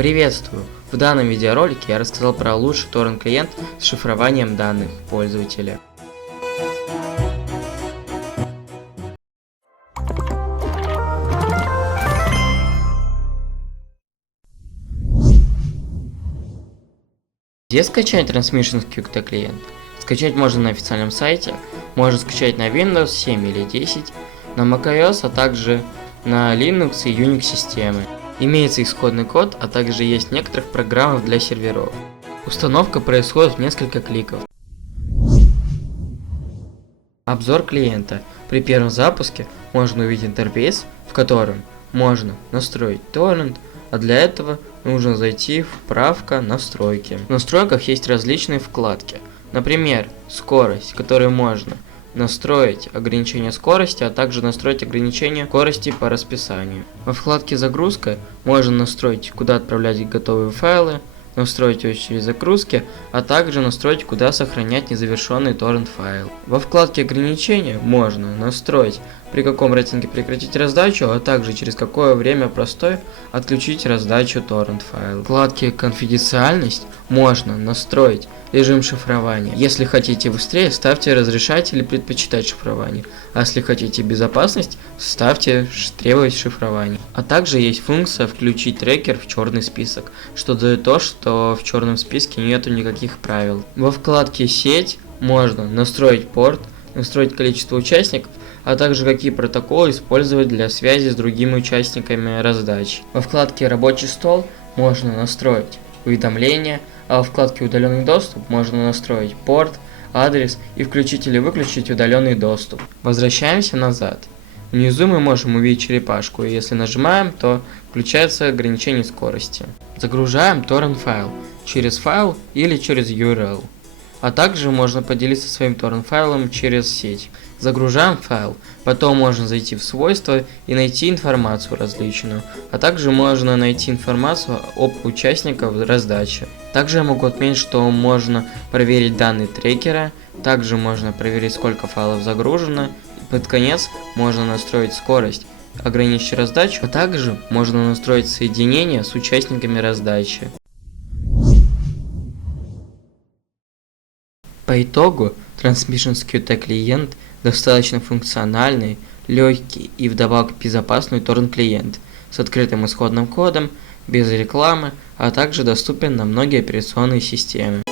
Приветствую! В данном видеоролике я рассказал про лучший торрент-клиент с шифрованием данных пользователя. Где скачать Transmission QT клиент? Скачать можно на официальном сайте, можно скачать на Windows 7 или 10, на macOS, а также на Linux и Unix системы. Имеется исходный код, а также есть некоторых программах для серверов. Установка происходит в несколько кликов. Обзор клиента. При первом запуске можно увидеть интерфейс, в котором можно настроить торрент, а для этого нужно зайти в вправка «Настройки». В настройках есть различные вкладки. Например, скорость, в которой можно настроить ограничение скорости, а также настроить ограничение скорости по расписанию. Во вкладке «Загрузка» можно настроить, куда отправлять готовые файлы, настроить очередь загрузки, а также настроить, куда сохранять незавершенный торрент файл. Во вкладке ограничения можно настроить, при каком рейтинге прекратить раздачу, а также через какое время простой отключить раздачу торрент файла. В вкладке конфиденциальность можно настроить режим шифрования. Если хотите быстрее, ставьте разрешать или предпочитать шифрование, а если хотите безопасность, ставьте требовать шифрования. А также есть функция включить трекер в черный список, что дает то, что в черном списке нету никаких правил. Во вкладке сеть можно настроить порт, настроить количество участников, а также какие протоколы использовать для связи с другими участниками раздачи. Во вкладке «Рабочий стол» можно настроить уведомления, а во вкладке «Удаленный доступ» можно настроить порт, адрес и включить или выключить удаленный доступ. Возвращаемся назад. Внизу мы можем увидеть черепашку, и если нажимаем, то включается ограничение скорости. Загружаем торрент файл через файл или через URL. А также можно поделиться своим торрент файлом через сеть. Загружаем файл, потом можно зайти в свойства и найти информацию различную, а также можно найти информацию об участниках раздачи. Также я могу отметить, что можно проверить данные трекера, также можно проверить, сколько файлов загружено, и под конец можно настроить скорость, ограничить раздачу, а также можно настроить соединение с участниками раздачи. По итогу, Transmission QT клиент достаточно функциональный, легкий и вдобавок безопасный торрент-клиент с открытым исходным кодом, без рекламы, а также доступен на многие операционные системы.